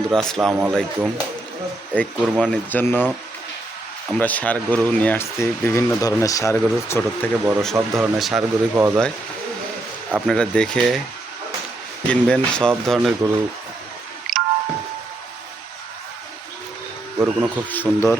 বন্ধুরা, আসসালামু আলাইকুম। এই কুরবানির জন্য আমরা ষাঁড় গরু নিয়ে আসছি। বিভিন্ন ধরনের ষাঁড় গরু, ছোট থেকে বড় সব ধরনের ষাঁড় গরুই পাওয়া যায়। আপনারা দেখে কিনবেন। সব ধরনের গরুগুলো খুব সুন্দর।